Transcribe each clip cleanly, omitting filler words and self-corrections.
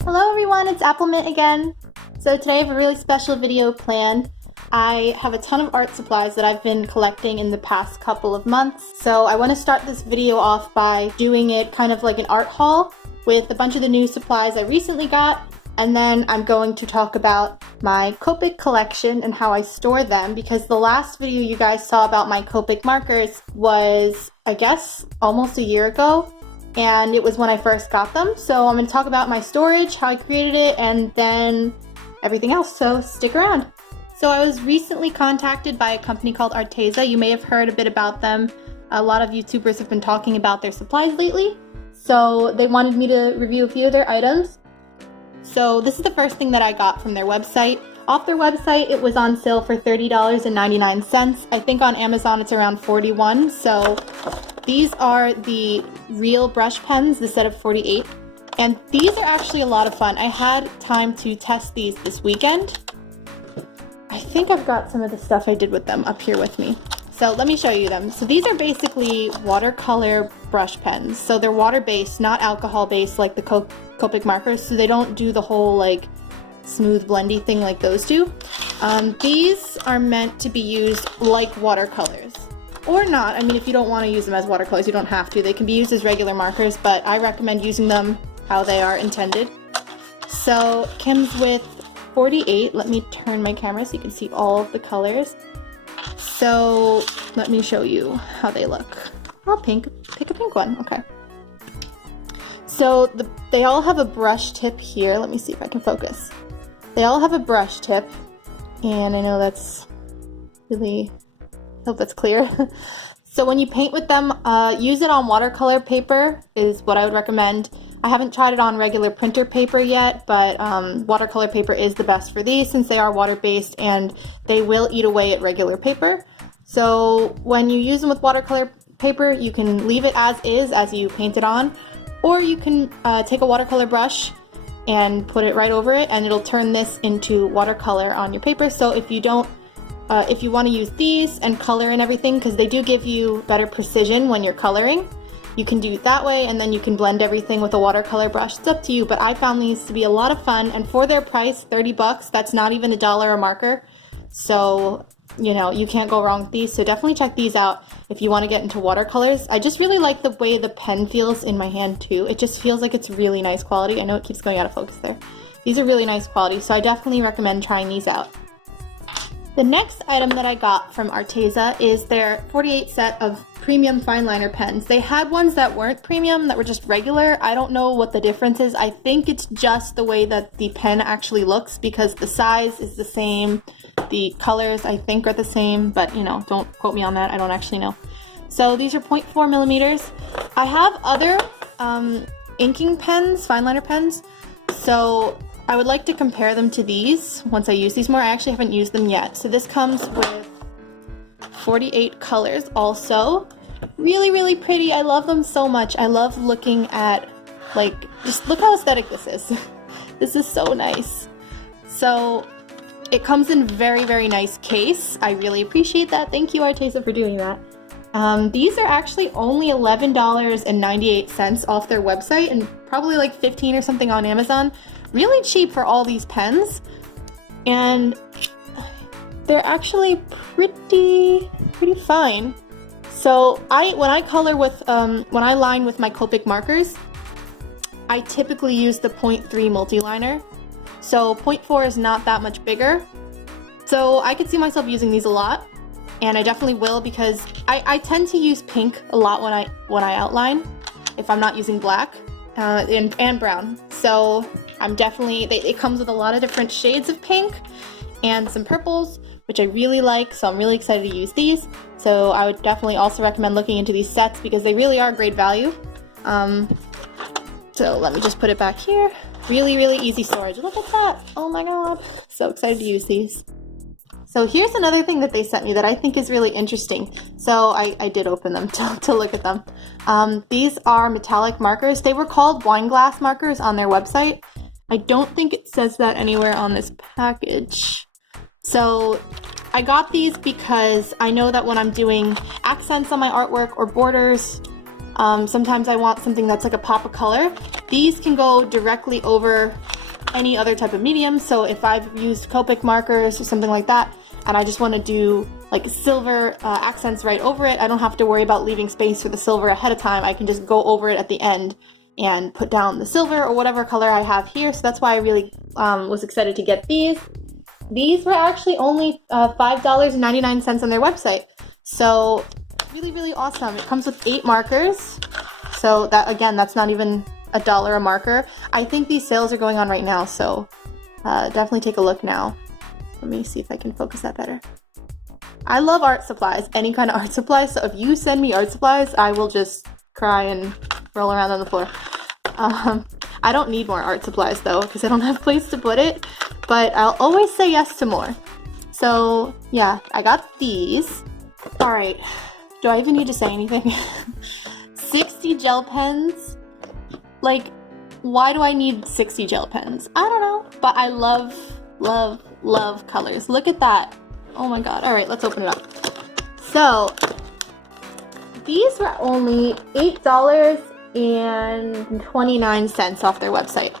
Hello everyone, it's Applemint again. So today I have a really special video planned. I have a ton of art supplies that I've been collecting in the past couple of months. So I want to start this video off by doing it kind of like an art haul with a bunch of the new supplies I recently got. And then I'm going to talk about my Copic collection and how I store them, because the last video you guys saw about my Copic markers was, I guess, almost a year ago. And it was when I first got them. So I'm going to talk about my storage, how I created it, and then everything else, so stick around. So I was recently contacted by a company called Arteza. You may have heard a bit about them. A lot of YouTubers have been talking about their supplies lately. So they wanted me to review a few of their items. So this is the first thing that I got from their website. Off their website, it was on sale for $30.99. I think on Amazon it's around $41. So these are the real brush pens, the set of 48. And these are actually a lot of fun. I had time to test these this weekend. I think I've got some of the stuff I did with them up here with me. So let me show you them. So these are basically watercolor brush pens. So they're water-based, not alcohol-based like the Copic markers. So they don't do the whole like smooth blendy thing like those do. These are meant to be used like watercolors. Or not. I mean, if you don't want to use them as watercolors, you don't have to. They can be used as regular markers, but I recommend using them how they are intended. So it comes with 48. Let me turn my camera so you can see all of the colors. So let me show you how they look. Oh, pink. Pick a pink one. Okay. So they all have a brush tip here. Let me see if I can focus. They all have a brush tip, and I know that's really... hope that's clear. So when you paint with them, use it on watercolor paper is what I would recommend. I haven't tried it on regular printer paper yet, but watercolor paper is the best for these since they are water-based and they will eat away at regular paper. So when you use them with watercolor paper, you can leave it as is as you paint it on, or you can take a watercolor brush and put it right over it and it'll turn this into watercolor on your paper. So if you don't if you want to use these and color and everything, because they do give you better precision when you're coloring, you can do it that way, and then you can blend everything with a watercolor brush. It's up to you, but I found these to be a lot of fun, and for their price, 30 bucks, that's not even $1 a marker. So, you know, you can't go wrong with these. So definitely check these out if you want to get into watercolors. I just really like the way the pen feels in my hand too. It just feels like it's really nice quality. I know it keeps going out of focus there. These are really nice quality, so I definitely recommend trying these out. The next item that I got from Arteza is their 48 set of premium fine liner pens. They had ones that weren't premium, that were just regular. I don't know what the difference is. I think it's just the way that the pen actually looks, because the size is the same. The colors I think are the same, but you know, don't quote me on that. I don't actually know. So these are 0.4 millimeters. I have other inking pens, fine liner pens. So I would like to compare them to these once I use these more. I actually haven't used them yet. So this comes with 48 colors also. Really, really pretty. I love them so much. I love looking at, like, just look how aesthetic this is. This is so nice. So it comes in very, very nice case. I really appreciate that. Thank you, Arteza, for doing that. These are actually only $11.98 off their website, and probably like $15 or something on Amazon. Really cheap for all these pens, and they're actually pretty fine. So when I color with when I line with my Copic markers, I typically use the 0.3 multi-liner. So 0.4 is not that much bigger. So I could see myself using these a lot, and I definitely will, because I tend to use pink a lot when I outline if I'm not using black and brown. So I'm definitely, it comes with a lot of different shades of pink and some purples, which I really like, so I'm really excited to use these. So I would definitely also recommend looking into these sets because they really are great value. So let me just put it back here. Really, really easy storage. Look at that. Oh my god. So excited to use these. So here's another thing that they sent me that I think is really interesting. So I did open them to look at them. These are metallic markers. They were called wine glass markers on their website. I don't think it says that anywhere on this package. So I got these because I know that when I'm doing accents on my artwork or borders, Sometimes I want something that's like a pop of color. These can go directly over any other type of medium. So if I've used Copic markers or something like that, and I just want to do like silver accents right over it, I don't have to worry about leaving space for the silver ahead of time. I can just go over it at the end and put down the silver or whatever color I have here. So that's why I really was excited to get these. These were actually only $5.99 on their website. So really, really awesome. It comes with 8 markers. So that, again, that's not even $1 a marker. I think these sales are going on right now, so definitely take a look now. Let me see if I can focus that better. I love art supplies, any kind of art supplies, so if you send me art supplies, I will just cry and roll around on the floor. I don't need more art supplies though, because I don't have a place to put it, but I'll always say yes to more. So yeah, I got these. Alright, do I even need to say anything? 60 gel pens. Like, why do I need 60 gel pens? I don't know, but I love, love, love colors. Look at that. Oh my god. Alright, let's open it up. So, these were only $8.29 off their website.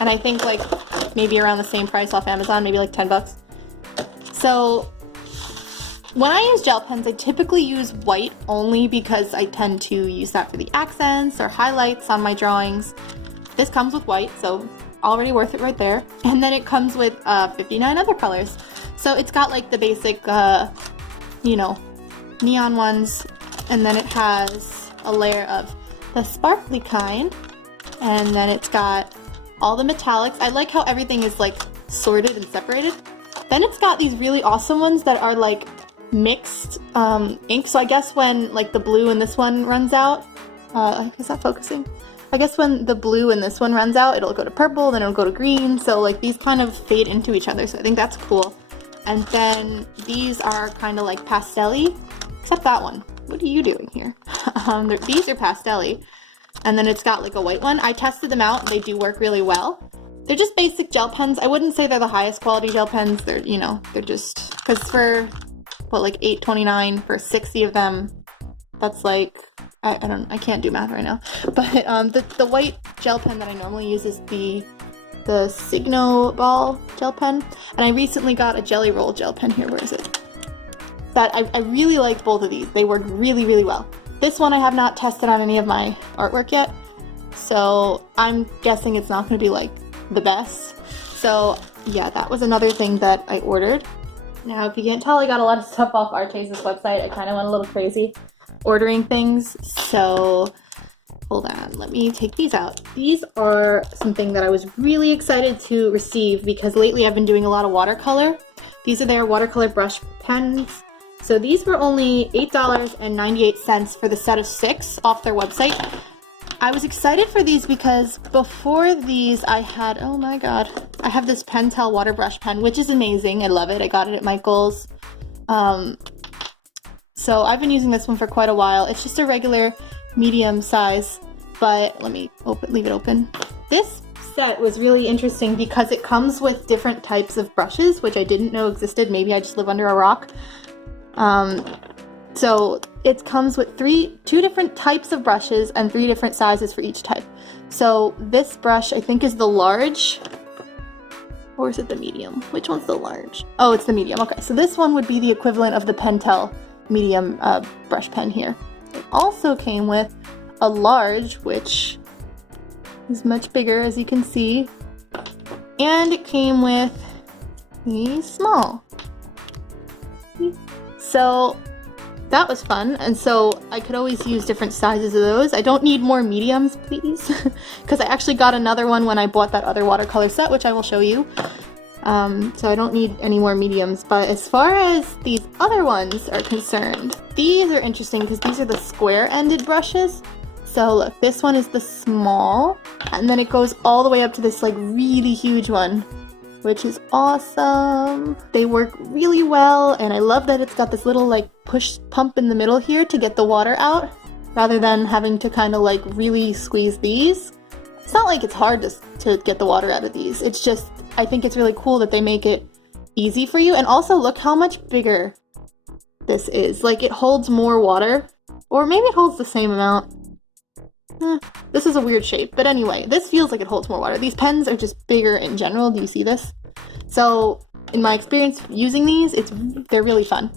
And I think like maybe around the same price off Amazon, maybe like 10 bucks. So, when I use gel pens, I typically use white only because I tend to use that for the accents or highlights on my drawings. This comes with white, so already worth it right there. And then it comes with 59 other colors. So it's got like the basic, you know, neon ones. And then it has a layer of the sparkly kind. And then it's got all the metallics. I like how everything is like sorted and separated. Then it's got these really awesome ones that are like mixed ink. So I guess when like the blue in this one runs out, is that focusing? I guess when the blue in this one runs out, it'll go to purple, then it'll go to green. So like these kind of fade into each other. So I think that's cool. And then these are kind of like pastel-y, except that one. What are you doing here? These are pastel-y. And then it's got like a white one. I tested them out. They do work really well. They're just basic gel pens. I wouldn't say they're the highest quality gel pens. They're, you know, they're just, because for what, like $8.29 for 60 of them, that's like, I can't do math right now. But the white gel pen that I normally use is the Signo Ball gel pen. And I recently got a Jelly Roll gel pen here. Where is it? That I really liked both of these. They work really, really well. This one I have not tested on any of my artwork yet. So I'm guessing it's not going to be like the best. So yeah, that was another thing that I ordered. Now, if you can't tell, I got a lot of stuff off Artesa's website. I kind of went a little crazy ordering things. So hold on, let me take these out. These are something that I was really excited to receive because lately I've been doing a lot of watercolor. These are their watercolor brush pens. So these were only $8.98 for the set of 6 off their website. I was excited for these because before these I had, oh my god, I have this Pentel water brush pen, which is amazing. I love it. I got it at Michael's. So I've been using this one for quite a while. It's just a regular medium size, but let me leave it open. This set was really interesting because it comes with different types of brushes, which I didn't know existed. Maybe I just live under a rock. So it comes with two different types of brushes and 3 different sizes for each type. So this brush I think is the large, or is it the medium? Which one's the large? Oh, it's the medium. Okay, so this one would be the equivalent of the Pentel medium brush pen here. It also came with a large, which is much bigger as you can see, and it came with a small. So that was fun, and so I could always use different sizes of those. I don't need more mediums, please, because I actually got another one when I bought that other watercolor set, which I will show you. So I don't need any more mediums, but as far as these other ones are concerned, these are interesting because these are the square-ended brushes. So look, this one is the small, and then it goes all the way up to this like really huge one, which is awesome. They work really well, and I love that it's got this little like push pump in the middle here to get the water out, rather than having to kind of like really squeeze these. It's not like it's hard to get the water out of these. It's just, I think it's really cool that they make it easy for you. And also look how much bigger this is. Like it holds more water, or maybe it holds the same amount. This is a weird shape, but anyway, this feels like it holds more water. These pens are just bigger in general. Do you see this? So in my experience using these, they're really fun.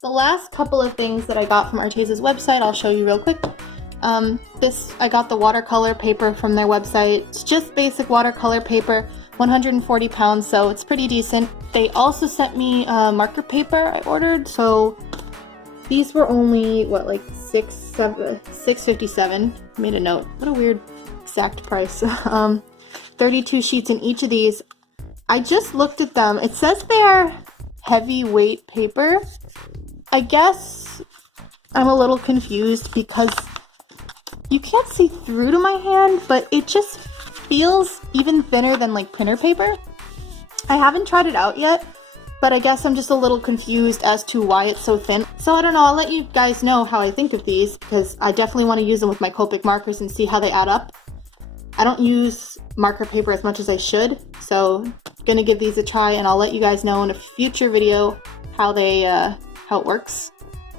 The last couple of things that I got from Arteza's website, I'll show you real quick. I got the watercolor paper from their website. It's just basic watercolor paper, 140 pounds, so it's pretty decent. They also sent me marker paper I ordered, so these were only, what, like $6.57. Made a note. What a weird exact price. 32 sheets in each of these. I just looked at them. It says they're heavyweight paper. I guess I'm a little confused because you can't see through to my hand, but it just feels even thinner than like printer paper. I haven't tried it out yet, but I guess I'm just a little confused as to why it's so thin. So I don't know, I'll let you guys know how I think of these because I definitely want to use them with my Copic markers and see how they add up. I don't use marker paper as much as I should, so I'm gonna give these a try and I'll let you guys know in a future video how it works.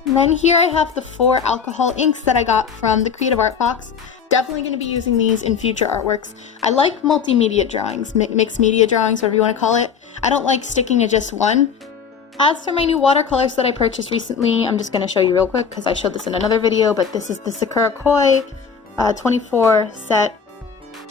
And then here I have the 4 alcohol inks that I got from the Creative Art Box. Definitely going to be using these in future artworks. I like multimedia drawings, mixed media drawings, whatever you want to call it. I don't like sticking to just one. As for my new watercolors that I purchased recently, I'm just going to show you real quick because I showed this in another video, but this is the Sakura Koi 24 set,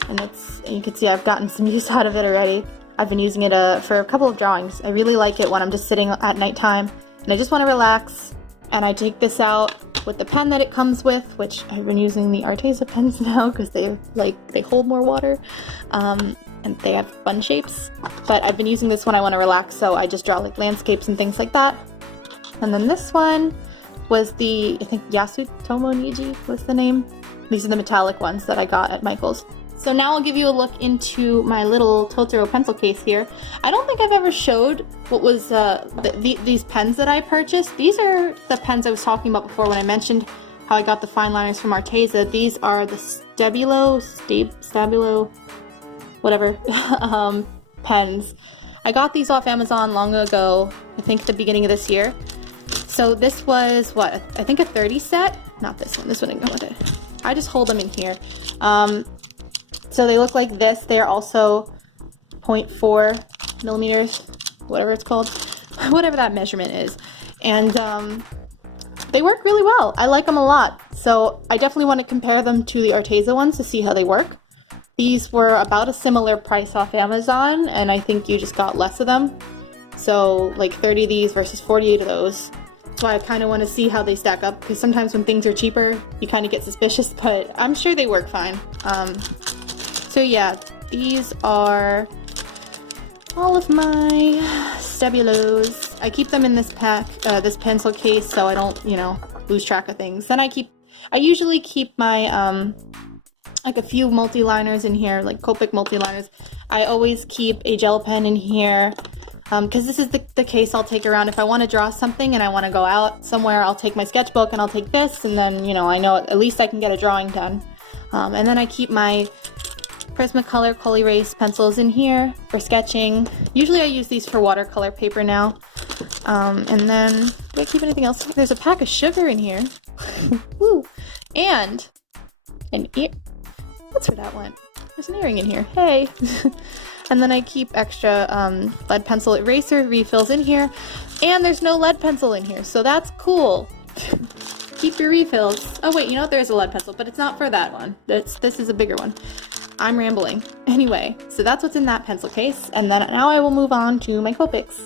and you can see I've gotten some use out of it already. I've been using it for a couple of drawings. I really like it when I'm just sitting at nighttime and I just want to relax, and I take this out with the pen that it comes with, which I've been using the Arteza pens now because they hold more water, and they have fun shapes. But I've been using this when I want to relax, so I just draw like landscapes and things like that. And then this one was I think Yasutomo Niji was the name. These are the metallic ones that I got at Michael's. So now I'll give you a look into my little Totoro pencil case here. I don't think I've ever showed what was these pens that I purchased. These are the pens I was talking about before when I mentioned how I got the fine liners from Arteza. These are the Stabilo, whatever, pens. I got these off Amazon long ago, I think at the beginning of this year. So this was, what, I think a 30 set? Not this one didn't go with it. I just hold them in here. So they look like this. They're also 0.4 millimeters, whatever it's called, whatever that measurement is. And they work really well. I like them a lot. So I definitely want to compare them to the Arteza ones to see how they work. These were about a similar price off Amazon, and I think you just got less of them. So like 30 of these versus 48 of those. That's why I kind of want to see how they stack up, because sometimes when things are cheaper, you kind of get suspicious, but I'm sure they work fine. So yeah, these are all of my Stabilos. I keep them in this pack, this pencil case, so I don't, lose track of things. Then I usually keep my, like a few multi-liners in here, like Copic multi-liners. I always keep a gel pen in here, because this is the case I'll take around if I want to draw something and I want to go out somewhere. I'll take my sketchbook and I'll take this, and then, I know at least I can get a drawing done. And then I keep my Prismacolor Cool Erase pencils in here for sketching. Usually I use these for watercolor paper now. And then, do I keep anything else? There's a pack of sugar in here. Woo! And an ear. That's where that went. There's an earring in here. Hey! And then I keep extra lead pencil eraser refills in here. And there's no lead pencil in here, so that's cool. Keep your refills. Oh wait, there's a lead pencil, but it's not for that one. This is a bigger one. I'm rambling. Anyway, so that's what's in that pencil case, and then now I will move on to my Copics.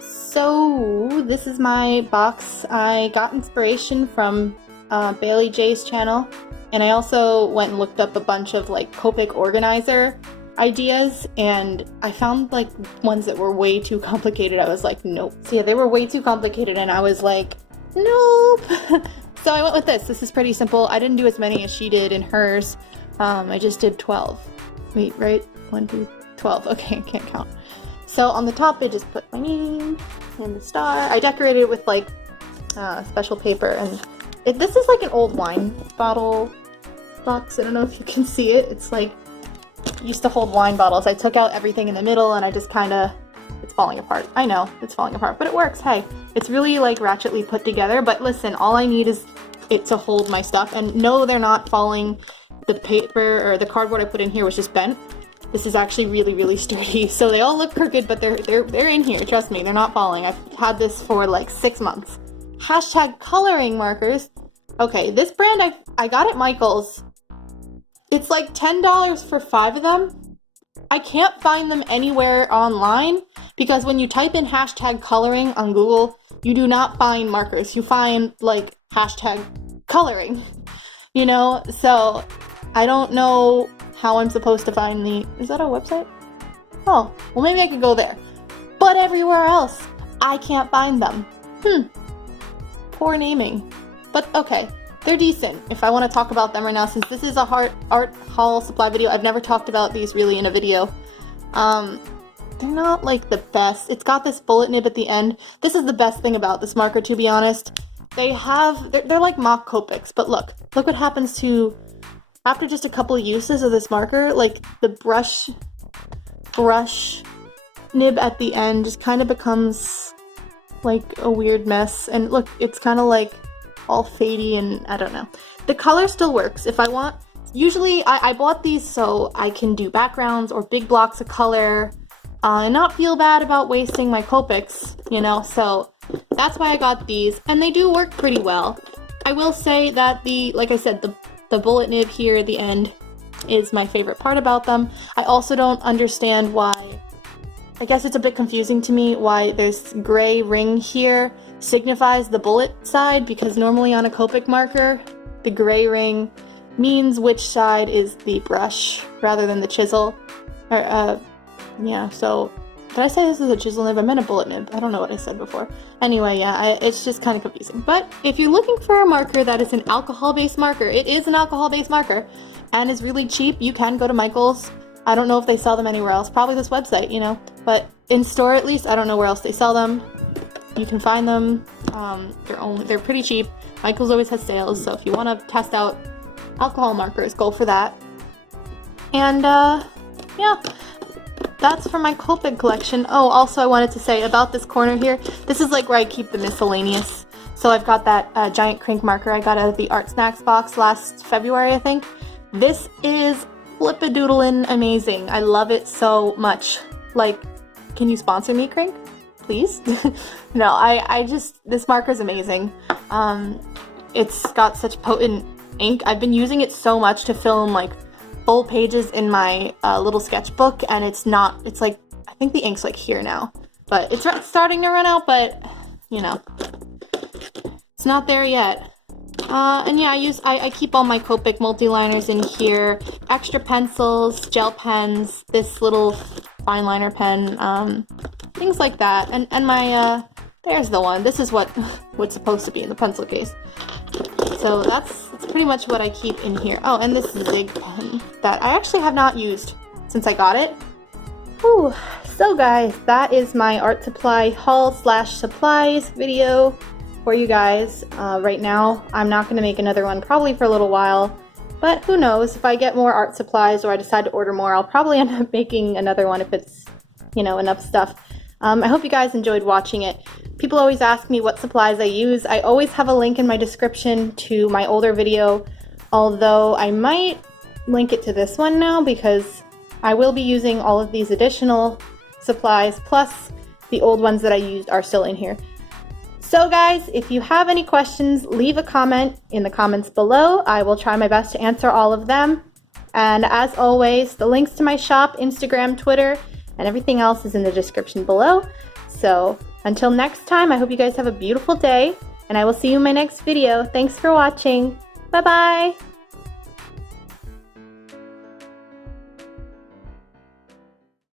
So this is my box. I got inspiration from Bailey J's channel, and I also went and looked up a bunch of like Copic organizer ideas, and I found like ones that were way too complicated. I was like, nope. So yeah, they were way too complicated, and I was like, nope. So I went with this. This is pretty simple. I didn't do as many as she did in hers. I just did 12. Wait, right? 1, 2, 12. Okay, I can't count. So on the top, I just put my name and the star. I decorated it with like special paper, and this is like an old wine bottle box. I don't know if you can see it. It's like, used to hold wine bottles. I took out everything in the middle, and I just it's falling apart. I know, it's falling apart, but it works. Hey, it's really like ratchetly put together, but listen, all I need is it to hold my stuff, and no, they're not falling the paper or the cardboard I put in here was just bent. This is actually really, really sturdy. So they all look crooked, but they're in here. Trust me, they're not falling. I've had this for like 6 months. Hashtag coloring markers. Okay, this brand I got at Michael's. It's like $10 for 5 of them. I can't find them anywhere online because when you type in hashtag coloring on Google, you do not find markers. You find like hashtag coloring, you know? So I don't know how I'm supposed to find the... Is that a website? Oh, well maybe I could go there. But everywhere else, I can't find them. Poor naming. But okay, they're decent if I want to talk about them right now, since this is a art haul supply video. I've never talked about these really in a video. They're not like the best. It's got this bullet nib at the end. This is the best thing about this marker, to be honest. They're like mock Copics, but look what happens to... After just a couple of uses of this marker, like the brush nib at the end just kind of becomes like a weird mess. And look, it's kind of like all fadey and I don't know. The color still works. If I want, usually I bought these so I can do backgrounds or big blocks of color and not feel bad about wasting my Copics, you know, so that's why I got these, and they do work pretty well. I will say that like I said, the bullet nib here at the end is my favorite part about them. I also don't understand why, I guess it's a bit confusing to me why this gray ring here signifies the bullet side, because normally on a Copic marker, the gray ring means which side is the brush rather than the chisel. Yeah, so did I say this is a chisel nib? I meant a bullet nib. I don't know what I said before. Anyway, yeah, it's just kind of confusing. But if you're looking for a marker that is an alcohol-based marker, it is an alcohol-based marker and is really cheap. You can go to Michael's. I don't know if they sell them anywhere else. Probably this website, you know. But in store at least, I don't know where else they sell them. You can find them. They're pretty cheap. Michael's always has sales, so if you want to test out alcohol markers, go for that. And yeah. That's for my Copic collection. Oh, also I wanted to say about this corner here, this is like where I keep the miscellaneous. So I've got that giant Crank marker I got out of the Art Snacks box last February, I think. This is flippadoodlin' amazing. I love it so much. Like, can you sponsor me, Crank? Please? No, I just, this marker is amazing. It's got such potent ink. I've been using it so much to film like full pages in my little sketchbook, and it's like, I think the ink's like here now, but it's starting to run out, but you know, it's not there yet. And yeah, I keep all my Copic multi-liners in here, extra pencils, gel pens, this little fine liner pen, things like that, and my there's the one. This is what's supposed to be in the pencil case. So that's pretty much what I keep in here. Oh, and this Zig pen that I actually have not used since I got it. Whew. So guys, that is my art supply haul / supplies video for you guys. Right now, I'm not going to make another one probably for a little while, but who knows, if I get more art supplies or I decide to order more, I'll probably end up making another one if it's, you know, enough stuff. I hope you guys enjoyed watching it. People always ask me what supplies I use. I always have a link in my description to my older video, although I might link it to this one now because I will be using all of these additional supplies, plus the old ones that I used are still in here. So guys, if you have any questions, leave a comment in the comments below. I will try my best to answer all of them. And as always, the links to my shop, Instagram, Twitter, and everything else is in the description below. So until next time, I hope you guys have a beautiful day, and I will see you in my next video. Thanks for watching. Bye bye!